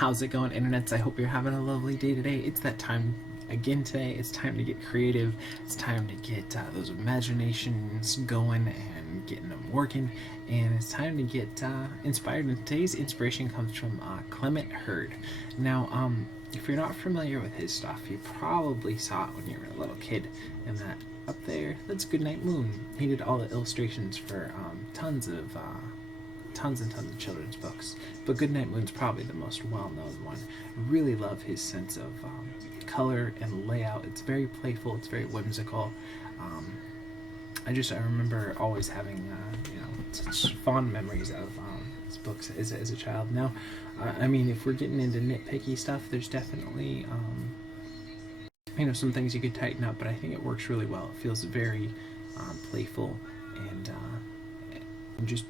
How's it going, internets? I hope you're having a lovely day today. It's that time again today. It's time to get creative. It's time to get those imaginations going and getting them working. And it's time to get inspired. And today's inspiration comes from Clement Hurd. Now, if you're not familiar with his stuff, you probably saw it when you were a little kid. And that up there, that's Goodnight Moon. He did all the illustrations for tons and tons of children's books, but Goodnight Moon's probably the most well-known one. I really love his sense of color and layout. It's very playful, it's very whimsical. I remember always having such fond memories of his books as a child. Now, I mean, if we're getting into nitpicky stuff, there's definitely some things you could tighten up, but I think it works really well. It feels very playful and just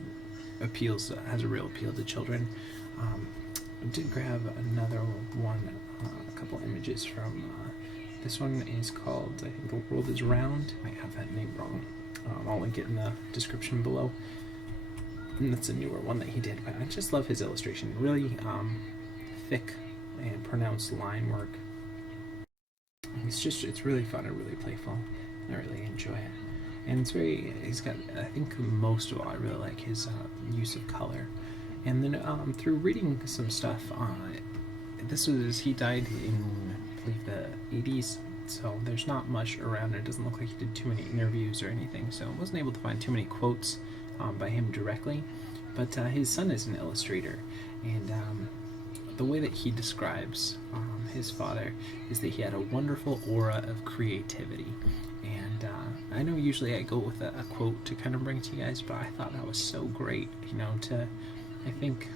has a real appeal to children. I did grab another one, a couple images from this one is called, I think, The World is Round. I might have that name wrong. I'll link it in the description below. And that's a newer one that he did, but I just love his illustration. Really thick and pronounced line work. It's really fun and really playful. I really enjoy it. And he's got, I think most of all, I really like his use of color. And then through reading some stuff, he died in, I believe, the 80s, so there's not much around. It doesn't look like he did too many interviews or anything, so I wasn't able to find too many quotes by him directly. But his son is an illustrator, and the way that he describes his father is that he had a wonderful aura of creativity. And I know usually I go with a quote to kind of bring to you guys, but I thought that was so great, I think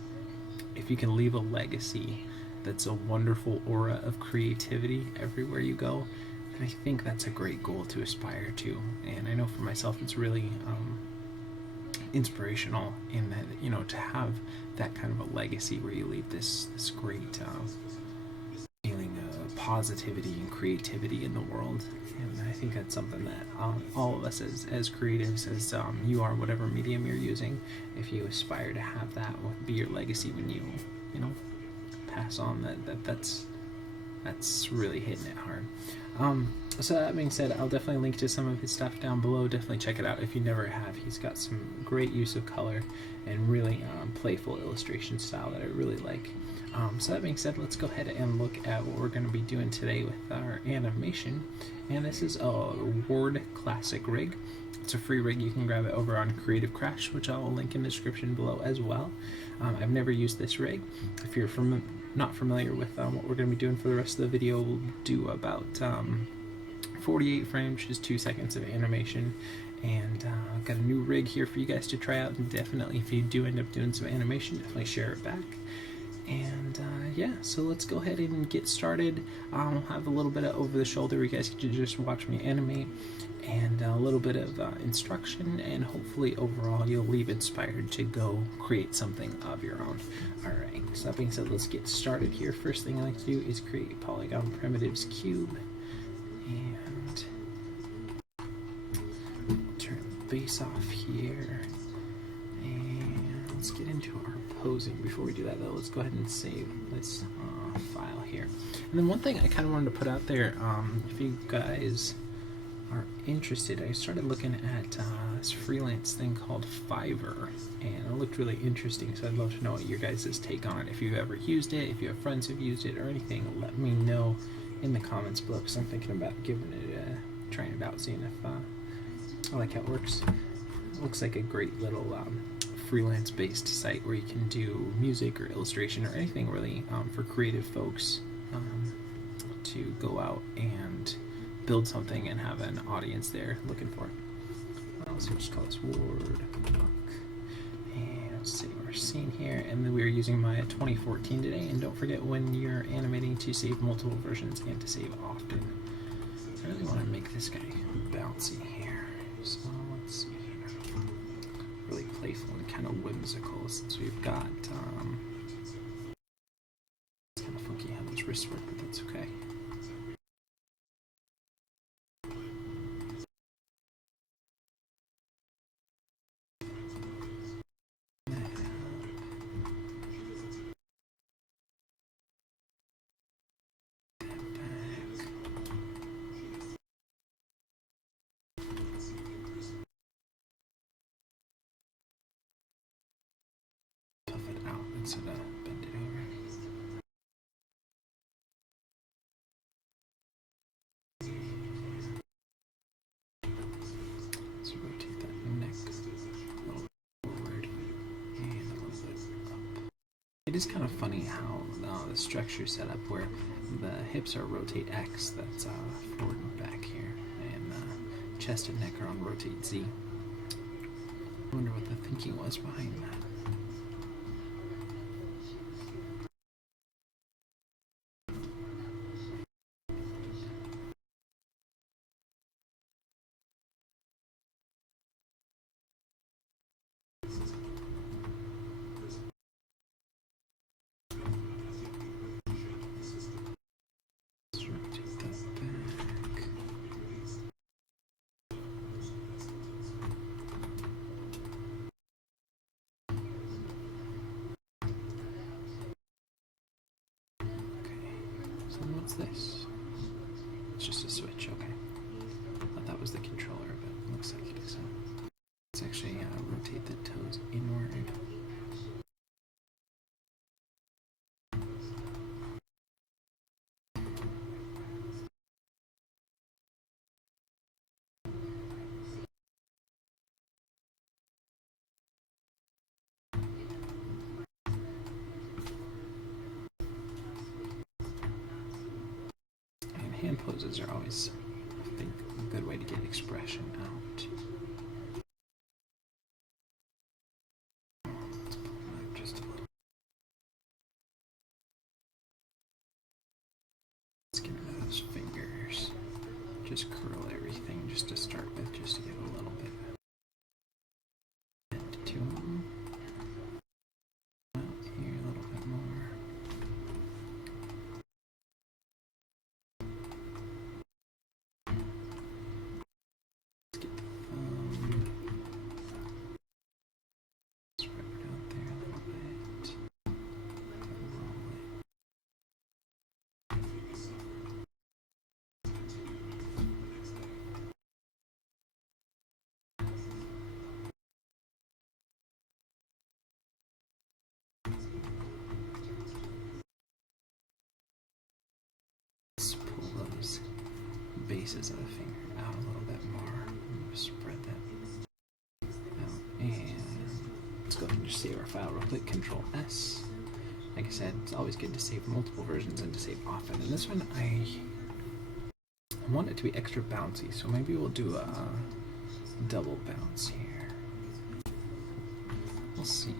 if you can leave a legacy that's a wonderful aura of creativity everywhere you go, then I think that's a great goal to aspire to. And I know for myself it's really inspirational in that, to have that kind of a legacy where you leave this great feeling of positivity and creativity in the world. And I think that's something that all of us as creatives, as you are, whatever medium you're using, if you aspire to have that be your legacy when you pass on, that's really hitting it hard. So that being said, I'll definitely link to some of his stuff down below. Definitely check it out if you never have. He's got some great use of color and really playful illustration style that I really like. So that being said, let's go ahead and look at what we're going to be doing today with our animation. And this is a Word Classic rig. It's a free rig. You can grab it over on Creative Crash, which I will link in the description below as well. I've never used this rig. If you're not familiar with what we're going to be doing for the rest of the video, we'll do about 48 frames, just 2 seconds of animation. And I've got a new rig here for you guys to try out, and definitely if you do end up doing some animation, definitely share it back. And yeah, so let's go ahead and get started. I'll have a little bit of over the shoulder where you guys can just watch me animate, and a little bit of instruction, and hopefully overall you'll leave inspired to go create something of your own. Alright, so that being said, let's get started here. First thing I like to do is create polygon primitives cube, and turn the base off here. Let's get into our posing. Before we do that though, let's go ahead and save this file here. And then one thing I kind of wanted to put out there, if you guys are interested, I started looking at this freelance thing called Fiverr, and it looked really interesting, so I'd love to know what your guys' take on it. If you've ever used it, if you have friends who've used it or anything, let me know in the comments below, because I'm thinking about giving it trying it out, seeing if I like how it works. It looks like a great little freelance based site where you can do music or illustration or anything really for creative folks to go out and build something and have an audience there looking for it. So just call this Word book, and let's see what we're seeing here. And then we're using my 2014 today, and don't forget when you're animating to save multiple versions and to save often. I really want to make this guy bouncy here, so let's see. Really playful and kind of whimsical, since we've got it's kind of funky how his wrists work, but that's okay. sort of bend it over. Let's rotate that neck a little forward and a little bit up. It is kind of funny how the structure is set up where the hips are rotate X, that's forward and back here, and chest and neck are on rotate Z. I wonder what the thinking was behind that. What's this? It's just a switch, okay. I thought that was the controller, but it looks like it isn't. Let's actually rotate the toes inward. Hand poses are always, I think, a good way to get expression out. Let's pull it up just a little. Let's get rid of those fingers. Just curl everything just to start with, just to get a little bit bend to them. Out here a little bit more. Bases of the finger out a little bit more. Spread that out, and let's go ahead and just save our file real quick. Control S. Like I said, it's always good to save multiple versions and to save often. And this one, I want it to be extra bouncy, so maybe we'll do a double bounce here. We'll see.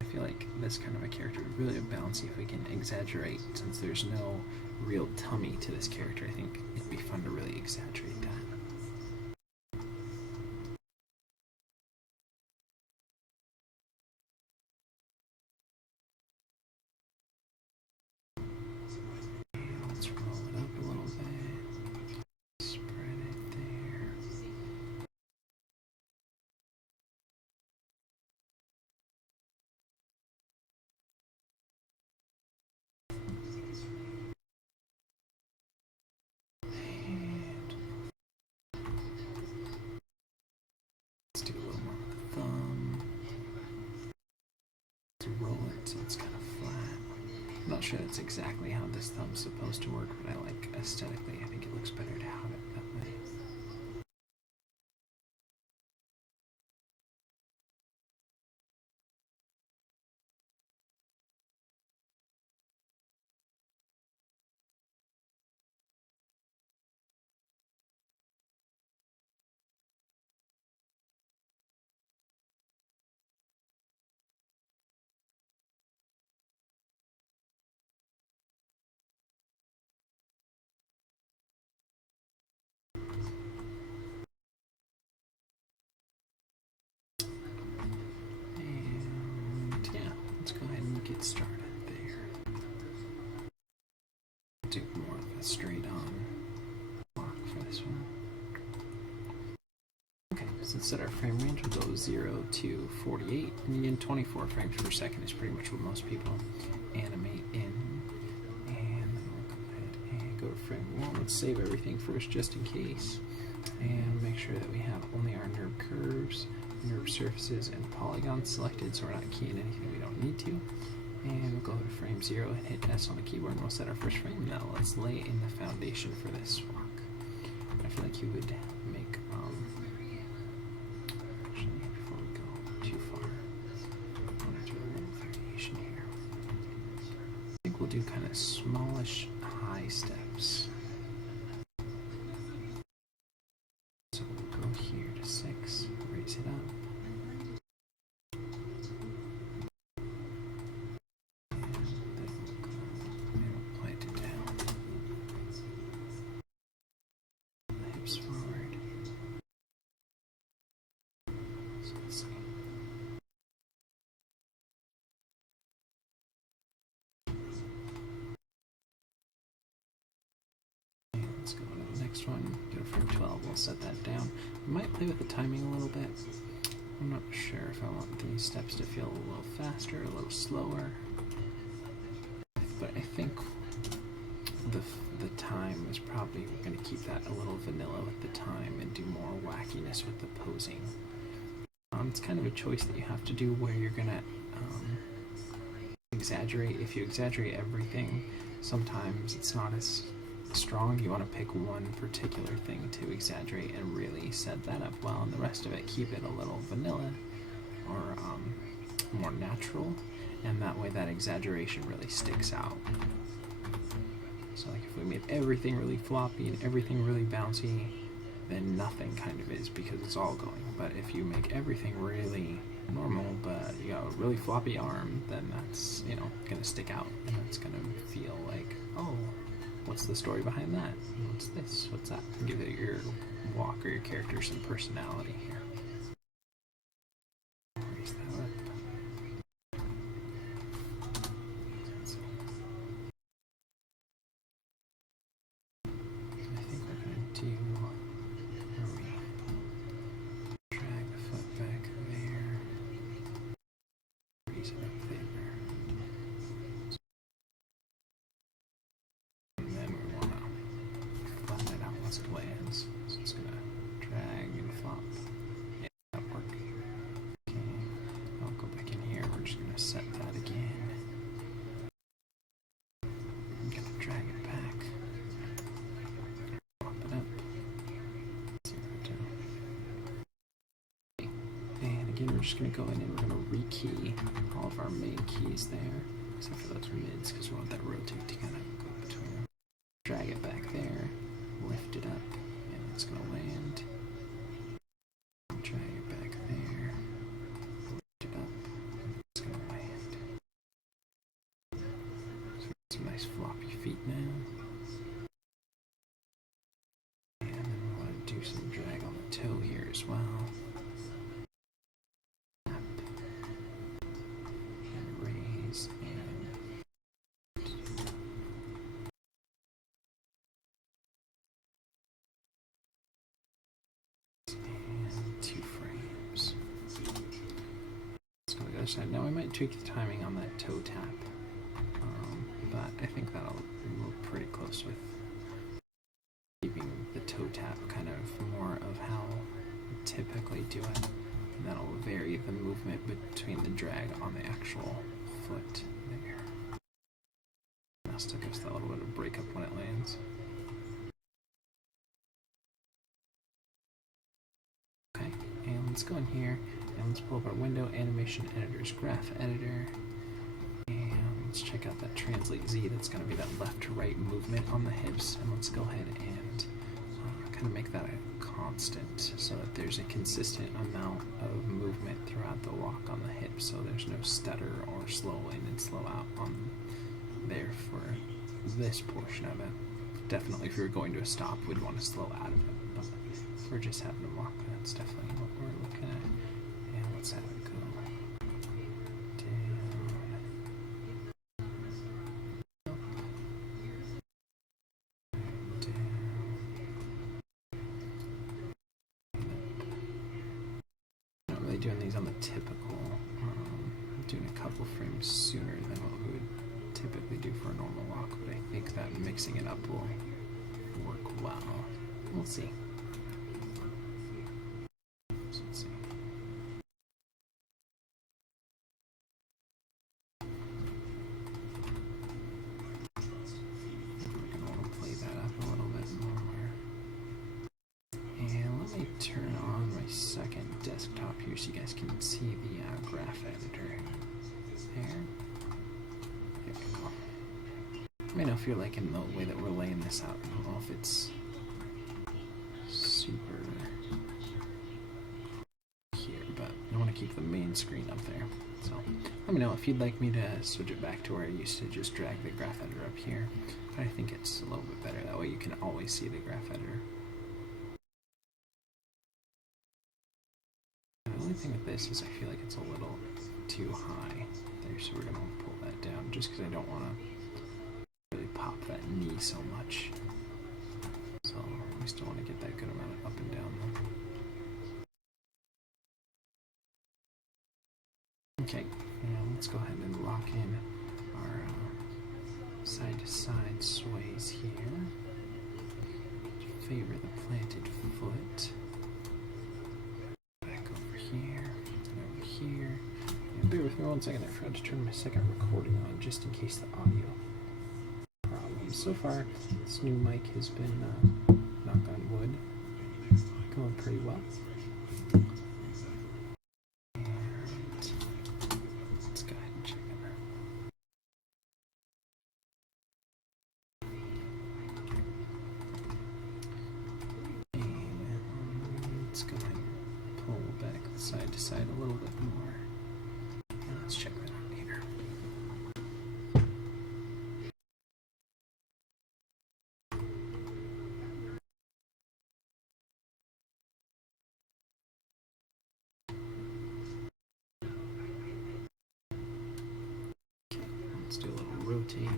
I feel like this kind of a character would really be bouncy if we can exaggerate, since there's no real tummy to this character. I think it'd be fun to really exaggerate that. Let's roll it up a little bit. Spread it there. Let's do a little more with the thumb. Let's roll it so it's kind of flat. I'm not sure that's exactly how this thumb's supposed to work, but I like aesthetically, I think it looks better to have it that way. Let's go ahead and get started there. Do more of a straight on walk for this one. Okay, so set our frame range, we'll go 0 to 48, and again 24 frames per second is pretty much what most people animate in. And then we'll go ahead and go to frame 1. Let's save everything first just in case, and make sure that we have only our nerve curves mirror surfaces and polygons selected, so we're not keying anything we don't need to. And we'll go to frame 0 and hit S on the keyboard, and we'll set our first frame. Now let's lay in the foundation for this walk. I feel like you would make, actually, before we go too far, I want to do a little variation here. I think we'll do kind of smallish high steps. So we'll go here to 6, raise it up. Let's go to the next one, go to frame 12, we'll set that down. We might play with the timing a little bit. I'm not sure if I want these steps to feel a little faster, a little slower. But I think the time is probably going to keep that a little vanilla with the time and do more wackiness with the posing. It's kind of a choice that you have to do where you're going to exaggerate. If you exaggerate everything, sometimes it's not as strong. You want to pick one particular thing to exaggerate and really set that up well, and the rest of it keep it a little vanilla or more natural, and that way that exaggeration really sticks out. So like if we made everything really floppy and everything really bouncy, then nothing kind of is, because it's all going. But if you make everything really normal but you got a really floppy arm, then that's, you know, gonna stick out, and it's gonna feel like, oh, what's the story behind that? What's this? What's that? Give it your walk or your character some personality here. Raise that up. I think we're going to do where we drag the foot back there, raise it up there. Once it lands, so it's gonna drag and flop. Yeah, that worked. Okay, I'll go back in here. We're just gonna set that again. I'm gonna drag it back, flop it up. Let's see what I do. Okay. And again, we're just gonna go in and we're gonna rekey all of our main keys there, except for those mids, because we want that rotate to kind of go between them. Drag it back there. Lift it up, and it's going to land. Drag it back there. Lift it up, and it's going to land. So some nice floppy feet now. And then we want to do some drag on the toe here as well. Tap. And raise, and side. Now we might tweak the timing on that toe tap, but I think that'll look pretty close with keeping the toe tap kind of more of how we typically do it, and that'll vary the movement between the drag on the actual foot there. Now still gives that little bit of breakup when it lands. Okay, and let's go in here. And let's pull up our window, animation editors, graph editor, and let's check out that translate Z. That's going to be that left to right movement on the hips, and let's go ahead and kind of make that a constant so that there's a consistent amount of movement throughout the walk on the hips, so there's no stutter or slow in and slow out on there for this portion of it. Definitely if you're going to a stop, we'd want to slow out of it, but if we're just having to walk, that's definitely what we're looking at. Let's have it go down, up, down, I'm not really doing these on the typical, I'm doing a couple frames sooner than what we would typically do for a normal walk, but I think that mixing it up will work well. We'll see. So let's see. through so you guys can see the graph editor there. There we go. Let me know if you're liking the way that we're laying this out. I don't know if it's super here, but I want to keep the main screen up there. So let me know if you'd like me to switch it back to where I used to just drag the graph editor up here. I think it's a little bit better. That way you can always see the graph editor. The only thing with this is I feel like it's a little too high there, so we're going to pull that down just because I don't want to really pop that knee so much. So we still want to get that good amount of up and down though. Okay, now let's go ahead and lock in our side-to-side sways here. Favor the planted foot. Back over here, and over here. And bear with me 1 second, I forgot to turn my second recording on just in case the audio problems. So far, this new mic has been, knock on wood, going pretty well. Side to side a little bit more. And let's check that out here. Okay, let's do a little rotate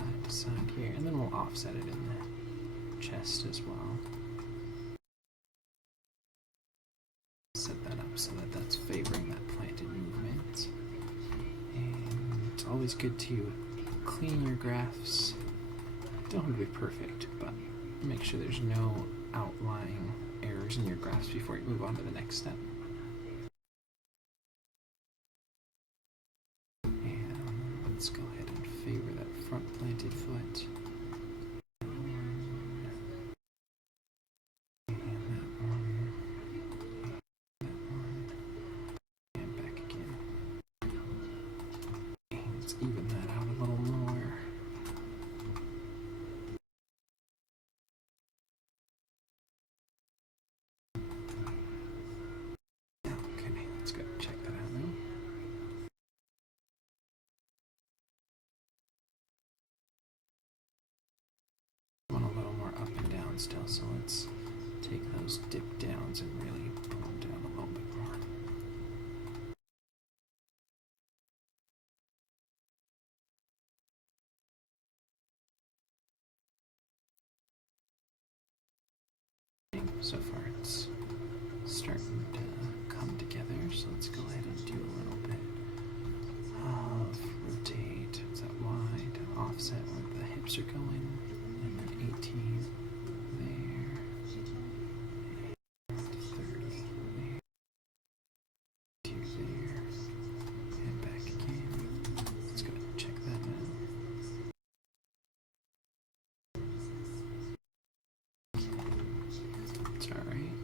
side to side here, and then we'll offset it in the chest as well. Set that up so that that's favoring that planted movement. And it's always good to clean your graphs. Don't have to be perfect, but make sure there's no outlying errors in your graphs before you move on to the next step. And let's go ahead and favor that front planted foot. Even that out a little more. Okay, let's go check that out now. I want a little more up and down still, so let's take those dip downs and really pull them down a little bit more. So far it's starting to come together, so let's go ahead and do a little bit of rotate. Is that wide? Offset where the hips are going, and then 18 there, and 30 there, 2 there, and back again. Let's go ahead and check that now. Alright,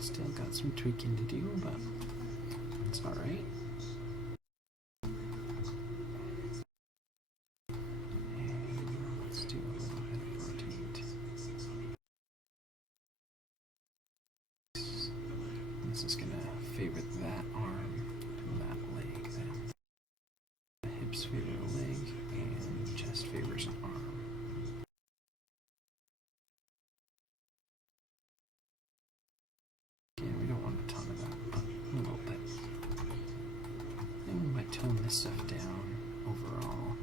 still got some tweaking to do, but it's alright. And let's do a little bit of rotate. This is going to favor that arm and that leg then. The hips favor the leg, and the chest favors an arm. Tone this stuff down overall,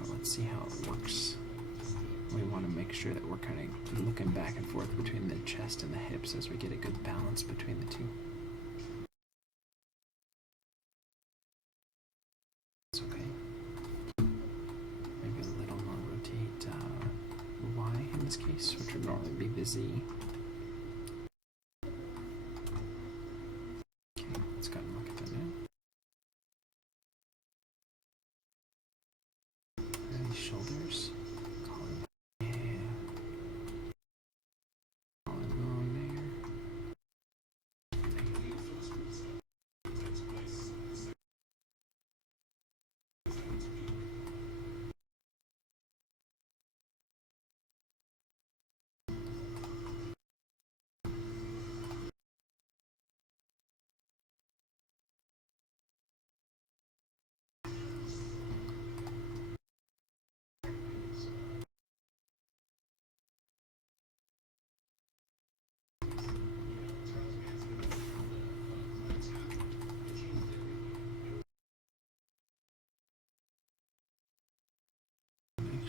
but let's see how it works. We want to make sure that we're kind of looking back and forth between the chest and the hips as we get a good balance between the two. It's okay. Maybe a little more rotate Y in this case, which would normally be the Z. Okay, let's go and look at that now. Shoulders, collar, yeah, collar long there.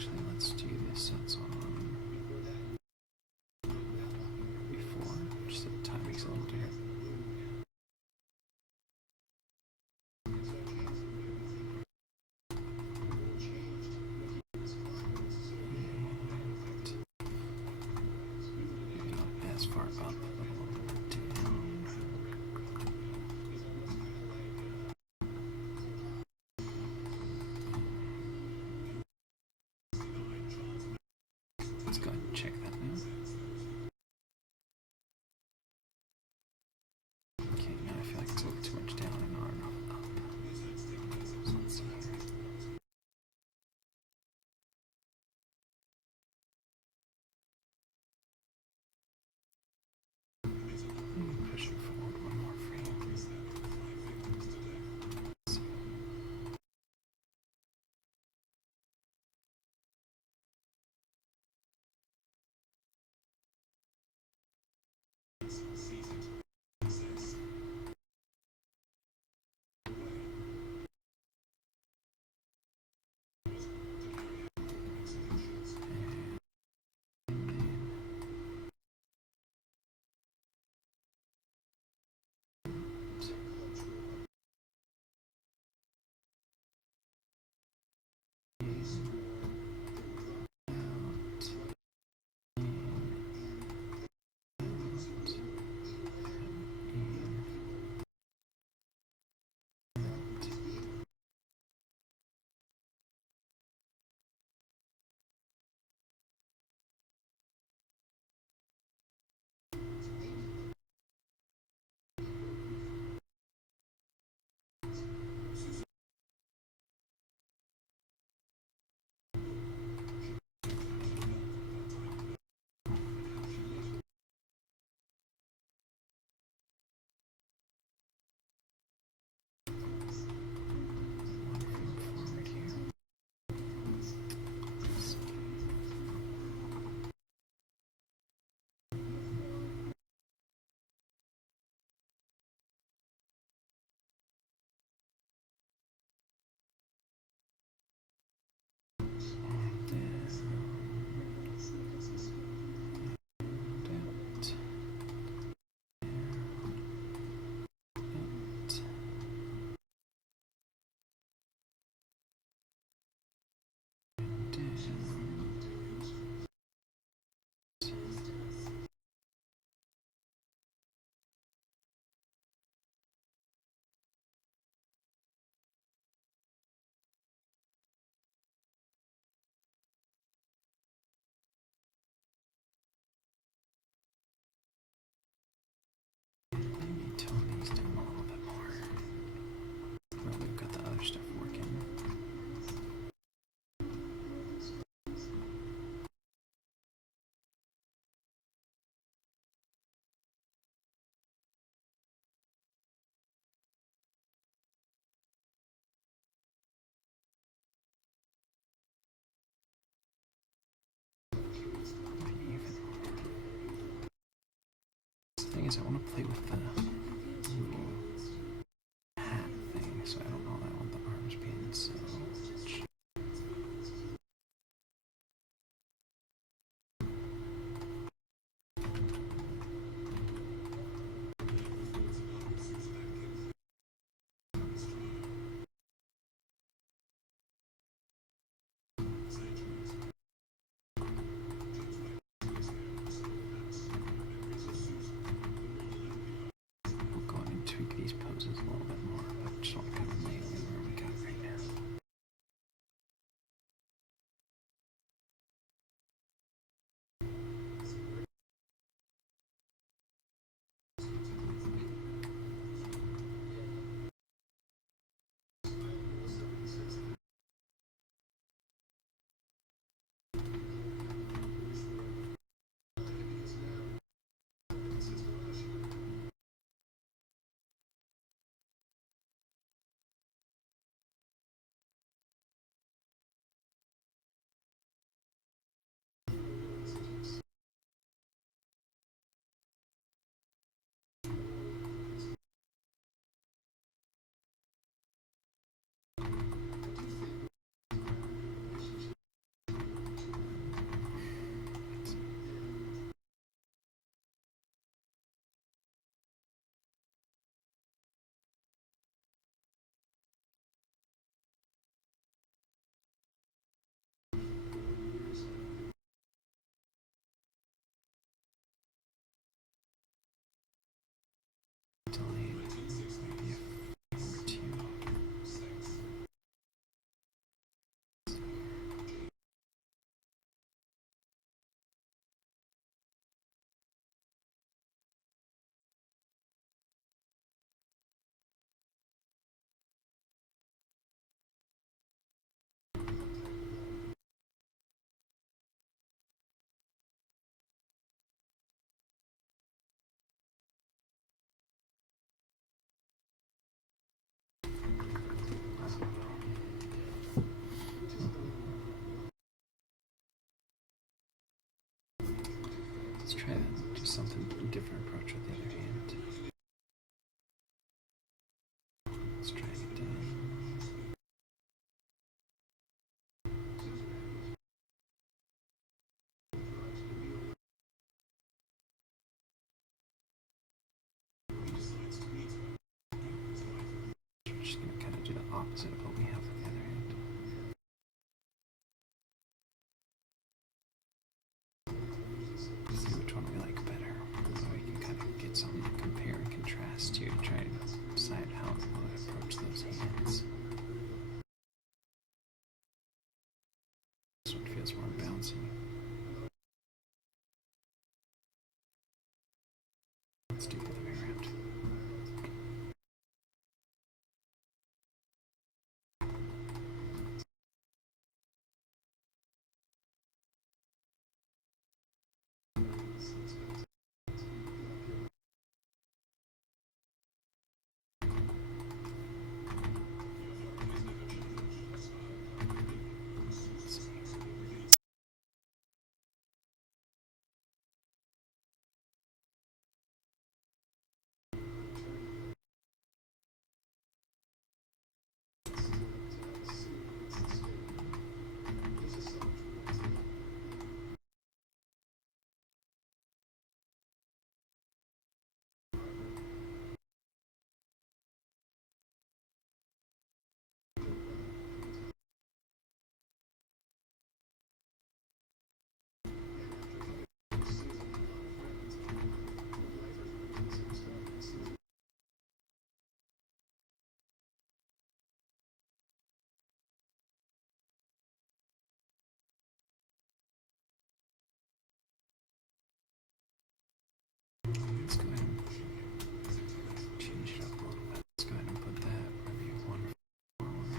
Actually, let's do this so it's on before, just so the timing's a little different. Maybe not as far up, but a little more down. Let's go ahead and check that now. Okay, now I feel like it's a little too much down and not enough up. So let's see here. Push it forward one more frame. Maybe tone these down a little bit more. Well, we've got the other stuff working. The thing is, I want to play with the little hat thing, so I don't know that I want the arms being so much. Let's drag it down. We're just going to kind of do the opposite of what we have on the other end. See which one we like better, so we can kind of get some compare and contrast here to try and decide how we want to approach those hands. This one feels more bouncy. Let's do the other way around. Let's go ahead and change it up a little bit. Let's go ahead and put that maybe one forward.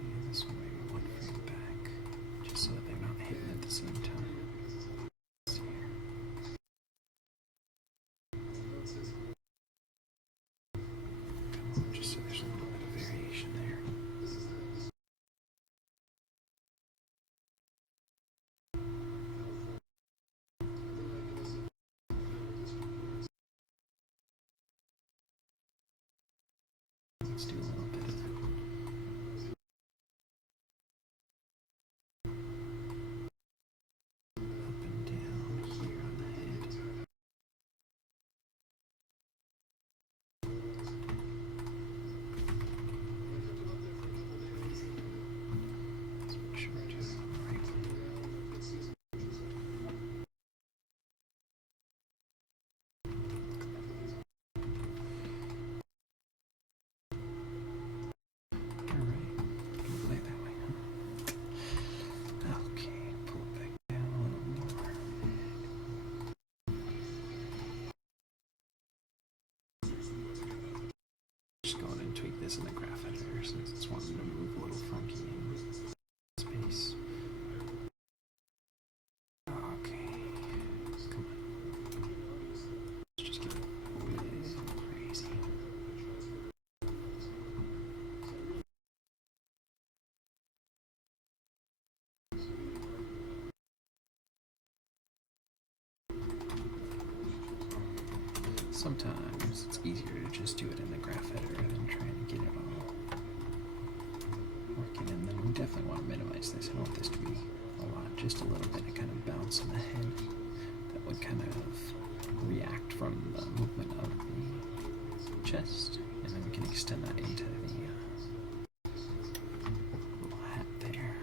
And this one maybe one frame back, just so that they're not hitting at the same time. Let's see here. Come on, just so there's a little bit of variation there. Let's do a little bit of up and down here on the head. Let's make sure we're doing it on the right one. Alright, we'll play it that way, huh? Okay, pull it back down a little more. Just go ahead and tweak this in the graph editor since it's wanting to move a little funky in space. Okay, come on. Let's just get it crazy. Sometimes it's easier to just do it in the graph editor than trying to get it all working. And then we definitely want to minimize this. I want this to be a lot, just a little bit of kind of bounce in the head that would kind of react from the movement of the chest. And then we can extend that into the little hat there.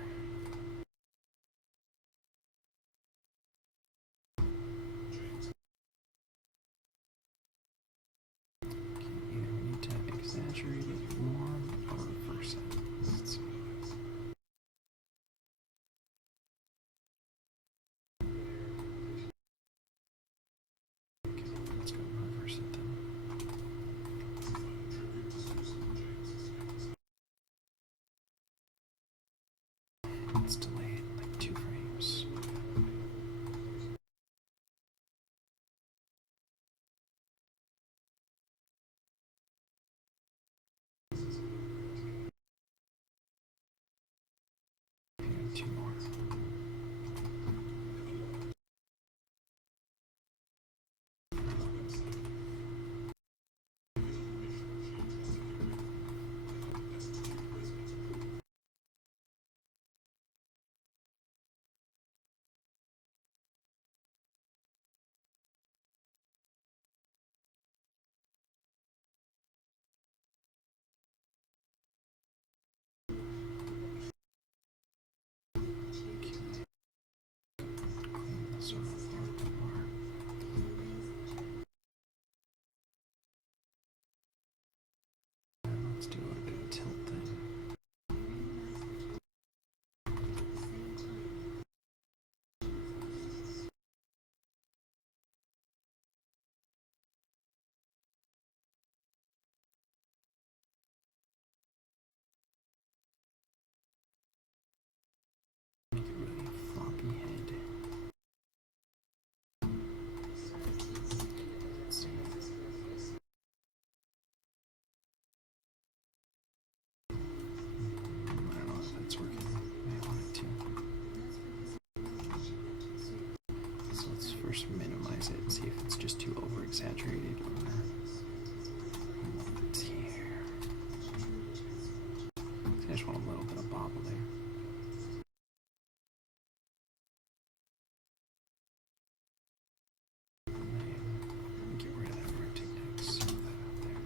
Either we need to exaggerate it more or reverse it. Let's see. Okay, let's go and reverse it then. first minimize it and see if it's just too over exaggerated or what's here. I just want a little bit of bobble there. Get rid of that vertex. Throw that out there.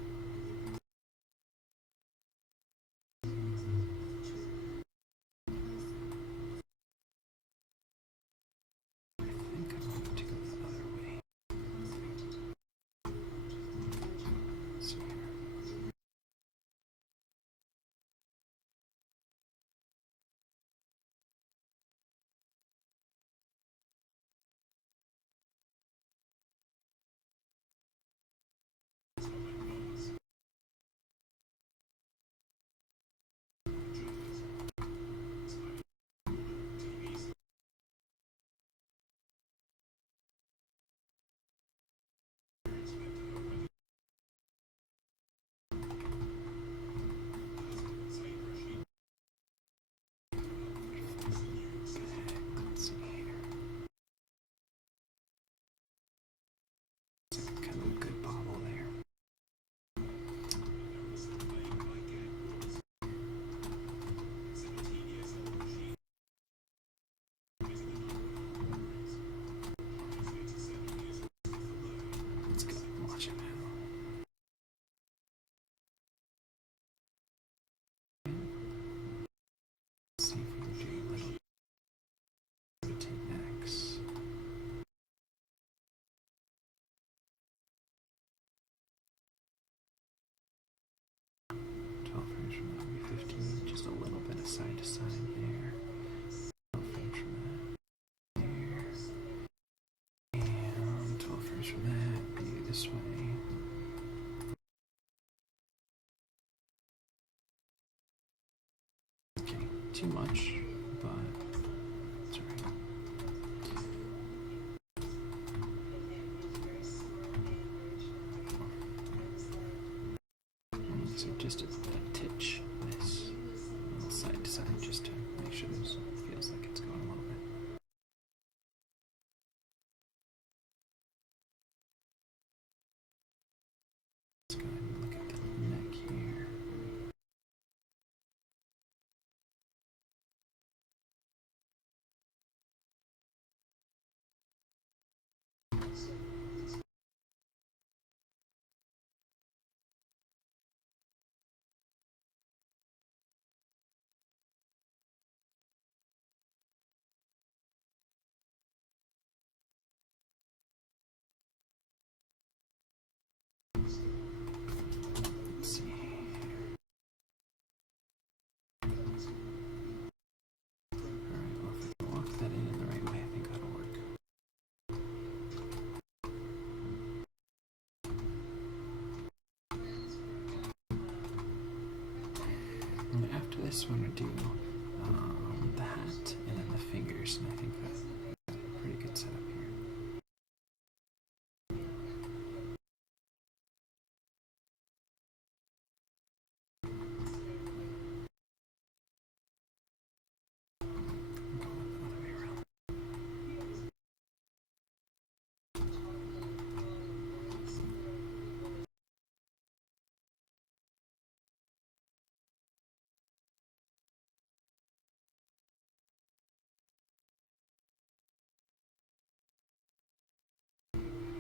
I think I want it to go the other way. So here. Let's see here. It's kind of a good bobble there. Let's go. Watch it now. Let's see if we can do a little rotate next. Frames from that would be 15, just a little bit of side to side there. 12 frames from that there. And 12 frames from that, be this way. Okay, too much, but it's alright. So just a titch this little side to side just to make sure this feels like it's going a little bit. Let's go ahead and look at the neck here. Let's see. Alright, well if I can walk that in the right way, I think that'll work. And after this, we're going to do the hat and then the fingers, and I think that's a pretty good setup here. Go the other way around.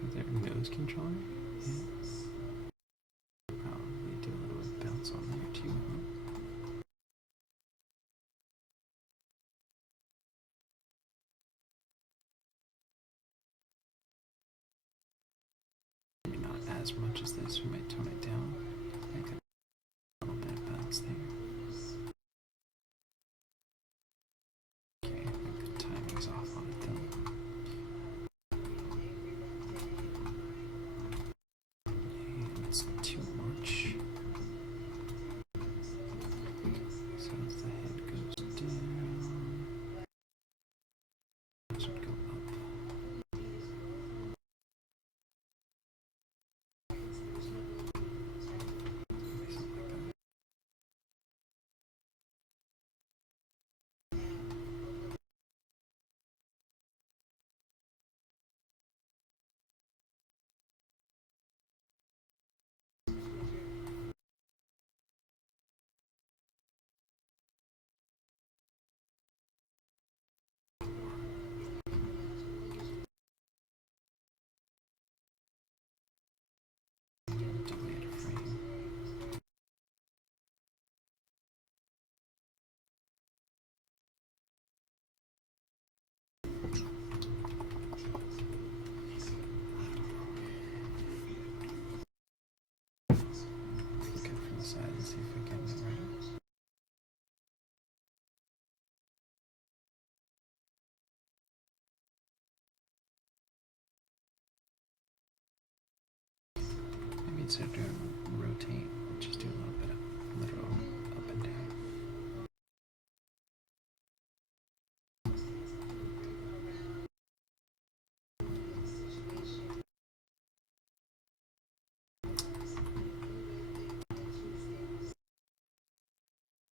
Is there a nose controller? Yeah. Probably do a little bounce on there too. Maybe not as much as this. We might tone it down. Make a little bit of bounce there. Okay, I think the timing's off on it though. And it's too much. So as the head goes down, this would go up. Maybe something like that. instead of doing rotate, just do a little bit of literal up and down.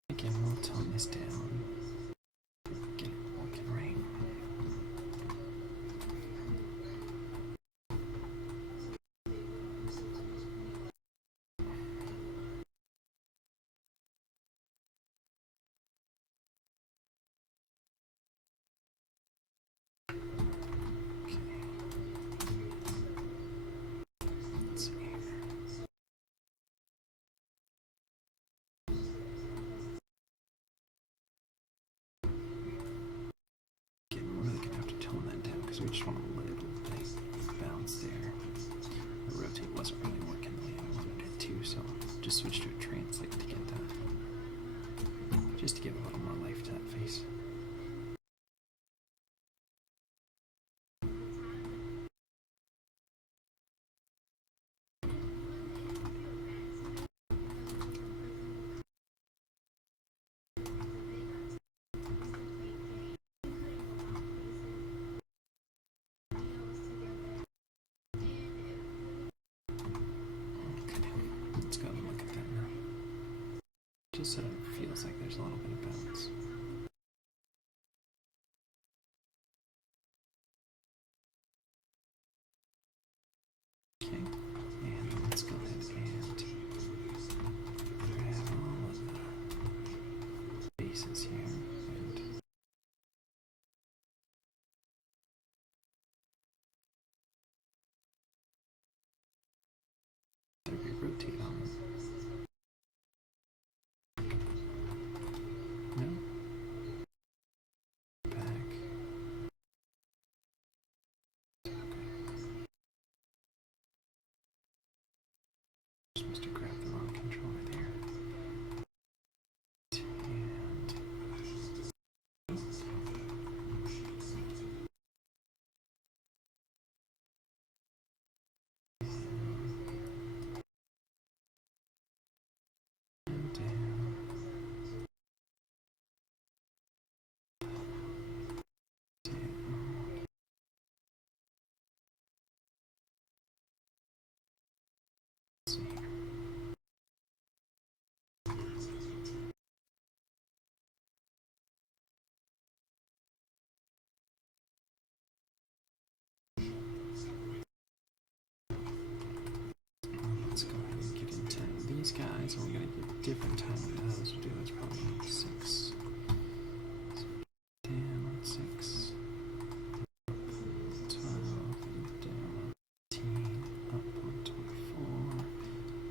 Again, we'll tone this down. Get it working right. We just want a little bit bounce there. The rotate wasn't really working the way I wanted it to, so just switch to a translate to get that. Just to give a little more life to that face. Let's go and look at that now. Just so it feels like there's a little bit of bounce. Okay, and let's go ahead and grab all of the bases here. Rotate on them. No. Back. Okay. Just must have grabbed the wrong controller there. Let's go ahead and get into these guys. We're going to get different time with those. We'll do that's probably like 6. So down on 6. 12, down on 15, up on 24,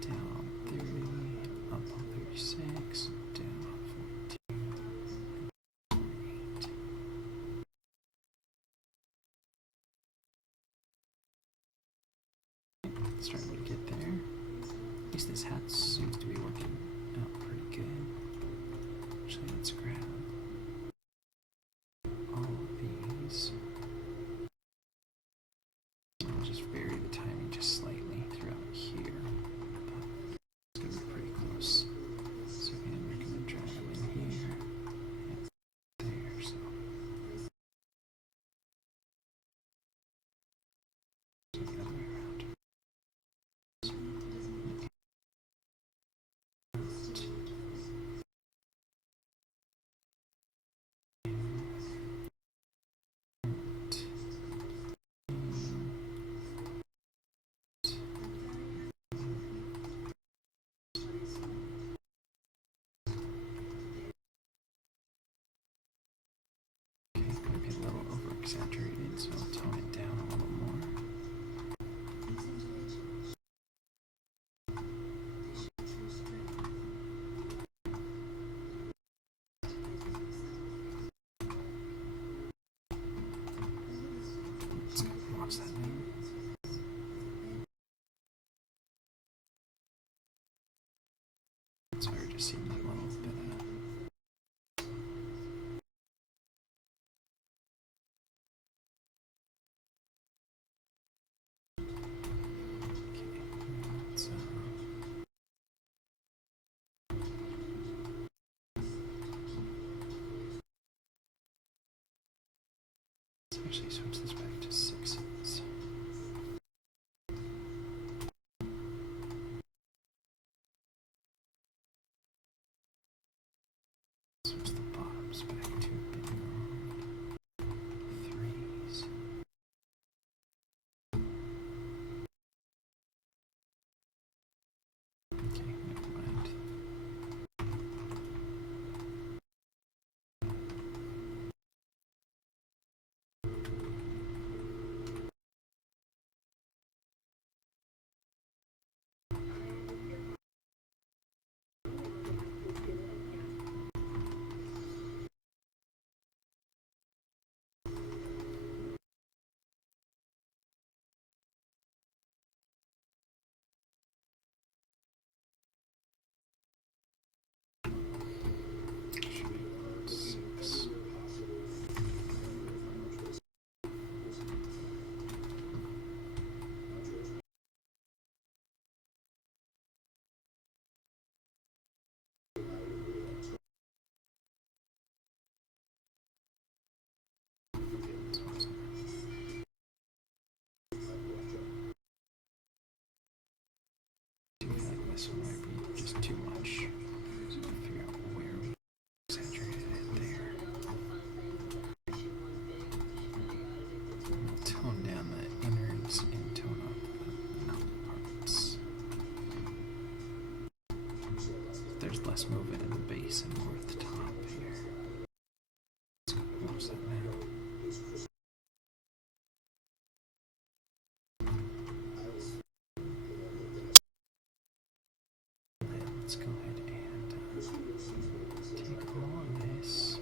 down on 30, up on 36, down on 14, 48. Starting to get there. At least this hat seems to be working out pretty good. Actually, let's grab all of these. I'll just vary the timing just slightly throughout here. But it's going to be pretty close. So again, we're going to drag them in here and there. So. The other way around. Maybe a little over-exaggerated, so I'll tone it down a little more. Let's go and watch that name. Sorry, just seeing that little bit of okay, let's Actually, switch this back to sixes. Switch the bottoms back to big threes. Okay, never mind. This one might be just too much. So I'll figure out where we exaggerated it there. We'll tone down the innards and tone up the mouth parts. There's less movement in the base and more at the top here. Let's go watch that now. Let's go ahead and take all of this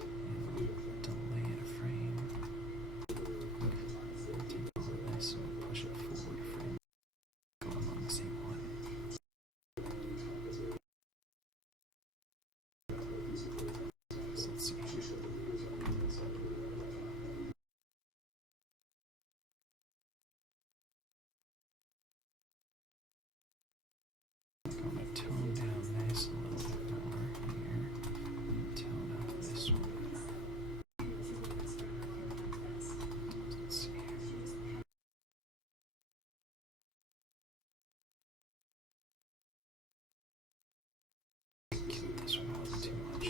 and delay it a frame. Take all of this and push it forward a frame. Go on the same one. So let's see. I'm going to tone down this a little bit more here and tone up this one. Let's see here. Kill this one a little too much.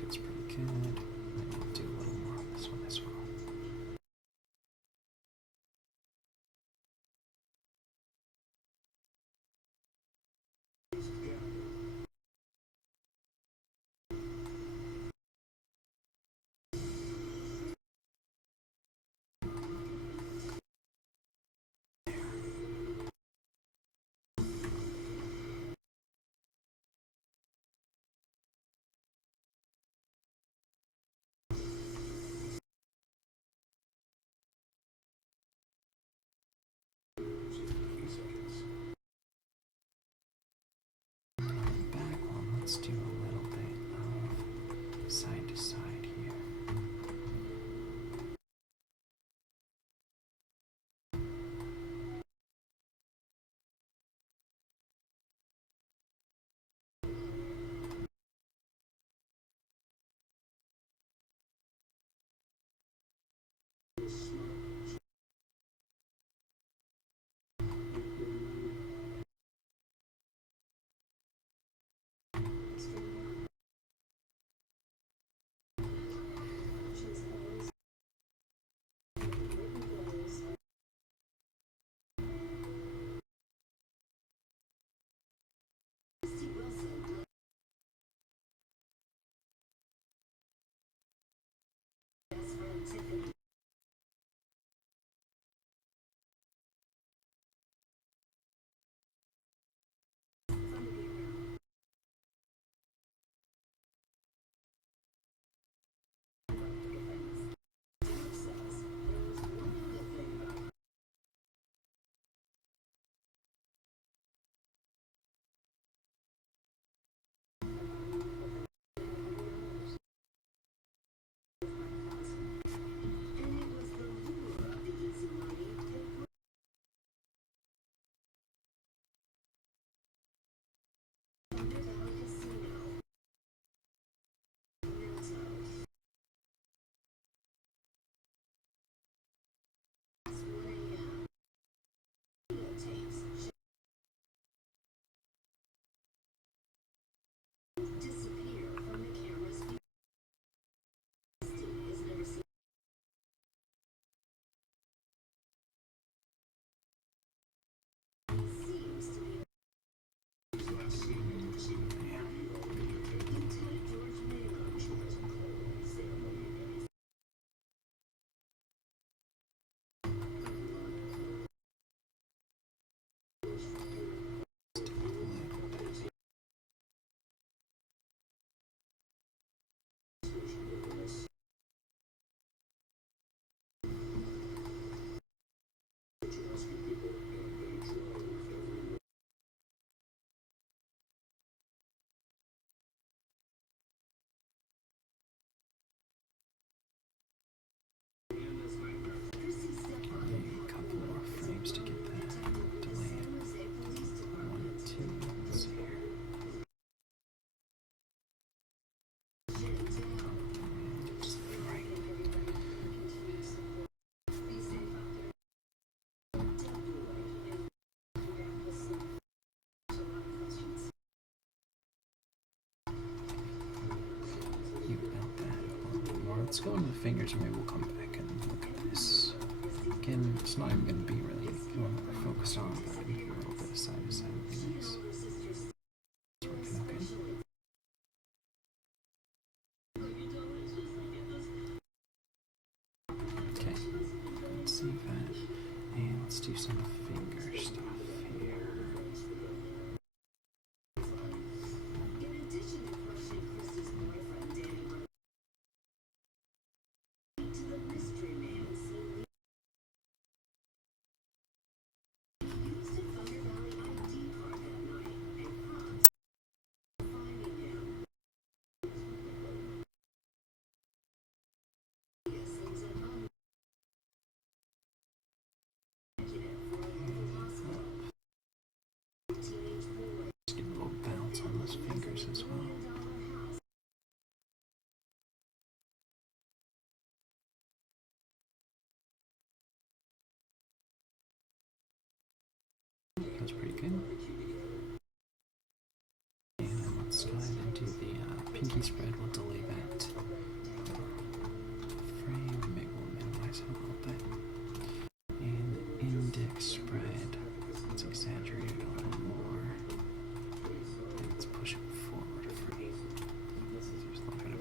Feels pretty good. Maybe do a little more on this one as well. Back one, let's do a little bit of side to side here. A couple more frames to get that delay. 1, 2, let's see here. Just right. Even out that a little bit more. Let's go into the fingers and maybe we'll come back and look at this. Again, it's not even going to be really what we're focused on, but maybe a little bit of side to side would be nice. It's working okay. Okay, let's see that. And let's do some finger stuff here. Just get a little bounce on those fingers as well. That's pretty good. And then let's go ahead and do the pinky spread. We'll delay that frame. Maybe we'll minimize it a little bit. And index spread. Let's exaggerate it a little more. And let's push it forward a frame. There's a little bit of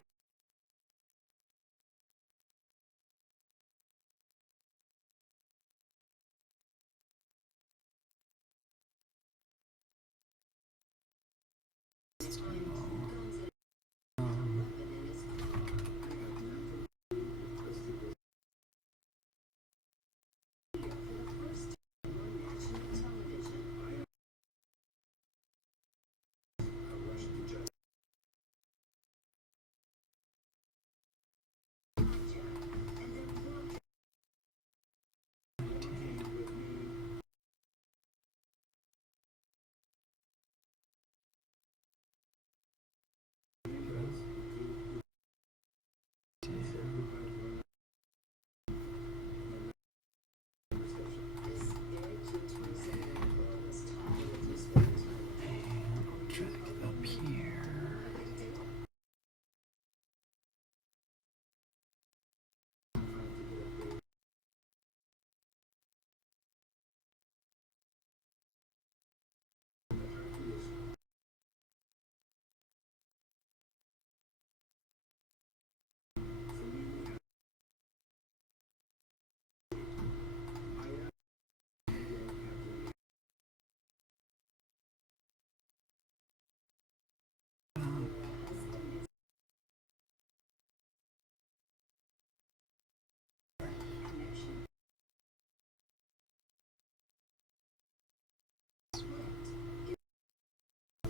drag it up here.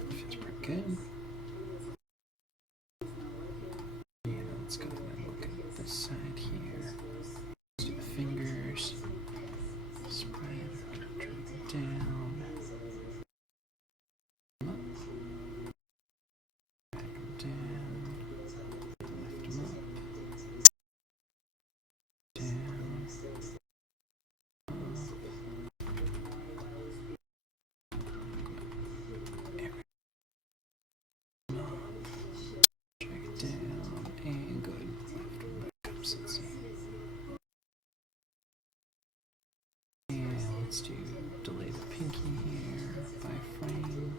Feels pretty good. And let's go ahead and look at this side here. Let's do the fingers. Spread, drag it down. Up. Drag them down. Lift them up. Down. Drag it down and good. Left and back up, so let's see. And let's do delay the pinky here by frame.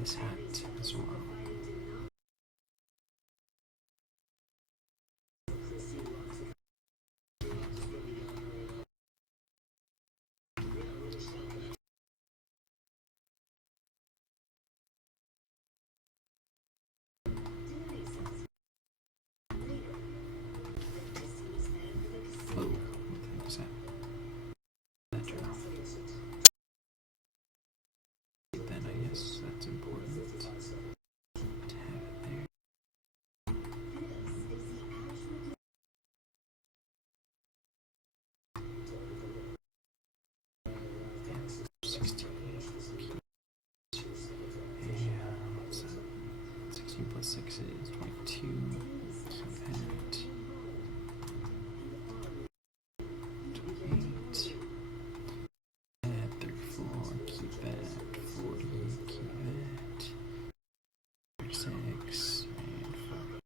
this hat as well. Oh, what was that? That journal. Then I guess that's important to have it there. 16. Yeah, what's that? 16 plus 6 is 22. Keep that. 28. Add 34. Keep that. 40. Keep that. 36. And 5.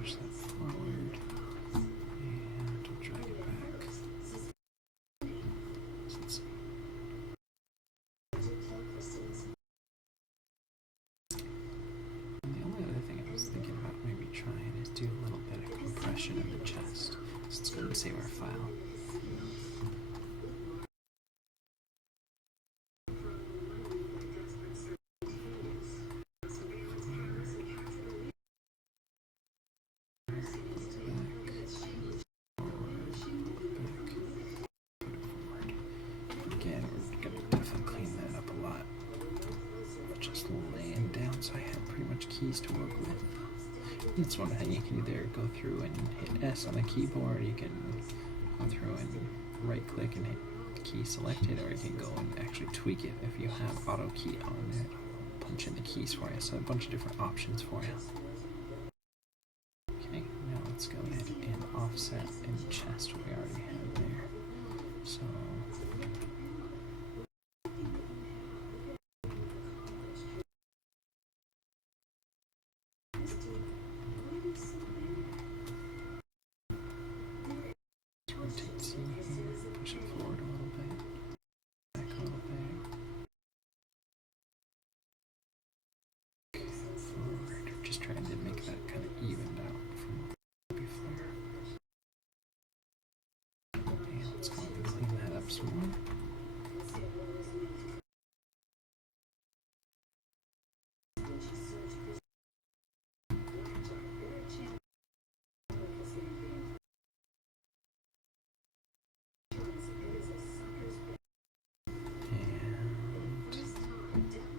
Push that forward and we'll drag it back. So let's see. And the only other thing I was thinking about maybe trying is do a little bit of compression in the chest. So let's go and save our file. So I have pretty much keys to work with. It's one thing you can either go through and hit S on the keyboard, you can go through and right click and hit key selected, or you can go and actually tweak it if you have auto key on it. Punch in the keys for you, so a bunch of different options for you. Okay, now let's go ahead and offset and chest what we already have there. So rotate C here, push it forward a little bit, back a little bit, forward, just trying to make that kind of evened out from before. Okay, let's go and clean that up some more.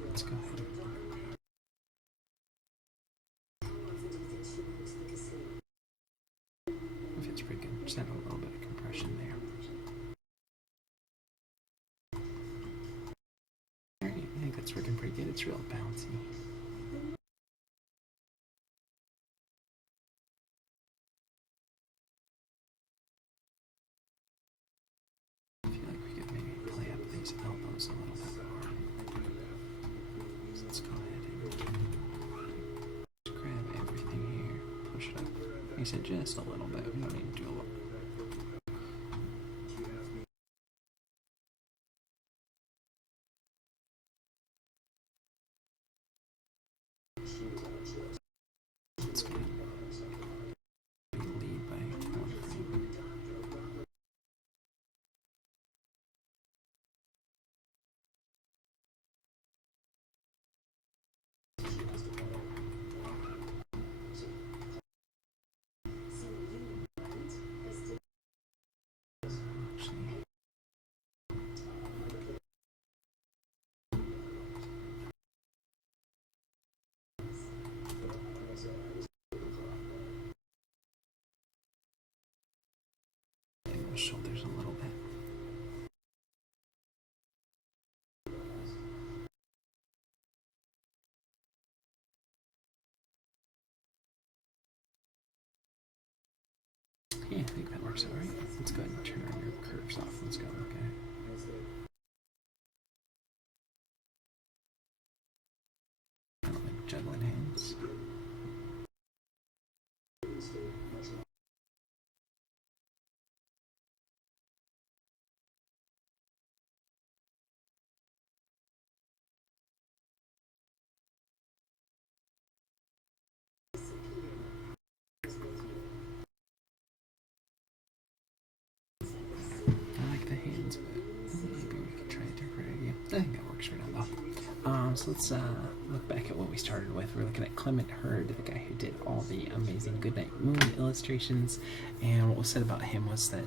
Let's go ahead. It's pretty good. Just have a little bit of compression there. Alright, I think that's working pretty good. It's real bouncy. I feel like we could maybe play up these elbows a little bit more. So let's go ahead and grab everything here, push it up. Like I said, just a little bit. We don't need to do a lot. Let's go ahead and lead by 1 frame. so, right? Let's go ahead and turn on your curves off. Let's go, okay? Kind of like juggling hands. I like the hands, but maybe we could try a different idea. I think that works right now, though. So let's look back at what we started with. We're looking at Clement Hurd, the guy who did all the amazing Goodnight Moon illustrations. And what was said about him was that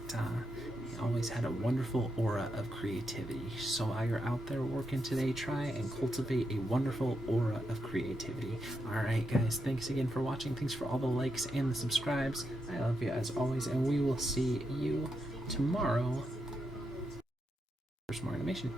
he always had a wonderful aura of creativity. So while you're out there working today, try and cultivate a wonderful aura of creativity. Alright guys, thanks again for watching. Thanks for all the likes and the subscribes. I love you as always, and we will see you tomorrow for some more animation.